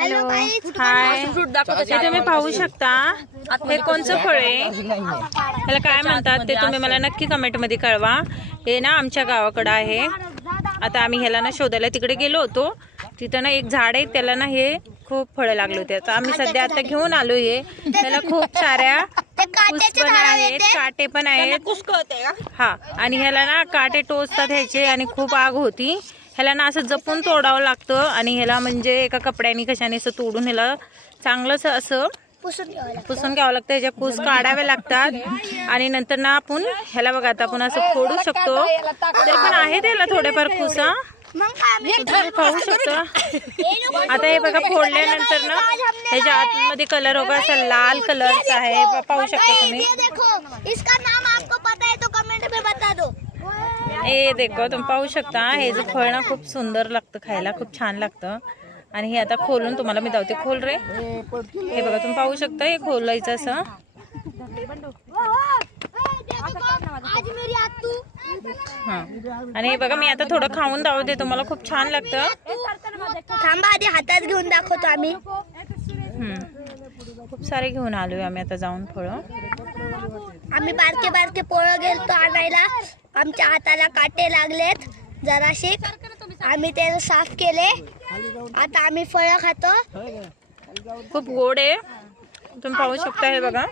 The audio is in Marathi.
हॅलो हाय, हे तुम्ही पाहू शकता. हे कोणचं फळ आहे, त्याला काय म्हणतात ते तुम्ही मला नक्की कमेंट मध्ये कळवा. हे ना आमच्या गावाकडं आहे. आता आम्ही ह्याला ना शोधायला तिकडे गेलो होतो. तिथं ना एक झाड आहे, त्याला ना हे खूप फळं लागले होते. आता आम्ही सध्या आता घेऊन आलो. हे त्याला खूप साऱ्या कुस पण आहेत, काटे पण आहेत. हा, आणि ह्याला ना काटे टोचतात ह्याचे, आणि खूप आग होती. ह्याला ना असं जपून तोडावं लागतं. आणि ह्याला म्हणजे एका कपड्याने कशाने असं तोडून ह्याला चांगलंच असं पुसून घ्यावं लागतं. ह्याच्या कुस काढाव्या लागतात. आणि नंतर ना आपण ह्याला बघा, आता आपण असं फोडू शकतो. तरी पण आहे त्याला थोडेफार कुसा, पाहू शकतो. आता हे बघा, फोडल्यानंतर ना ह्याच्या आतमध्ये कलर होगा असा लाल कलरचा आहे, पाहू शकता तुम्ही. इसका नाम आपको पता है तो कमेंट में बता दो. हे देखो, तुम्ही पाहू शकता. हे जे फळ ना खूप सुंदर लागतं, खायला खूप छान लागतं. आणि हे आता खोलून तुम्हाला मी दावते. खोल रे. हे बघा, तुम्ही पाहू शकता. हे खोलायचं असं. हा, आणि हे बघा, मी आता थोडं खाऊन दावते तुम्हाला. खूप छान लागतं. थांबा, आधी हातात घेऊन दाखवतो आम्ही. खूप सारे घेऊन आलोय आम्ही आता जाऊन फळं. आम्ही बारके बारके पोळं गेलतो आणायला. आमच्या हाताला काटे लागलेत जराशे. आम्ही ते साफ केले. आता आम्ही फळं खातो. खूप गोड आहे, तुम्ही पाहू शकता. हे बघा.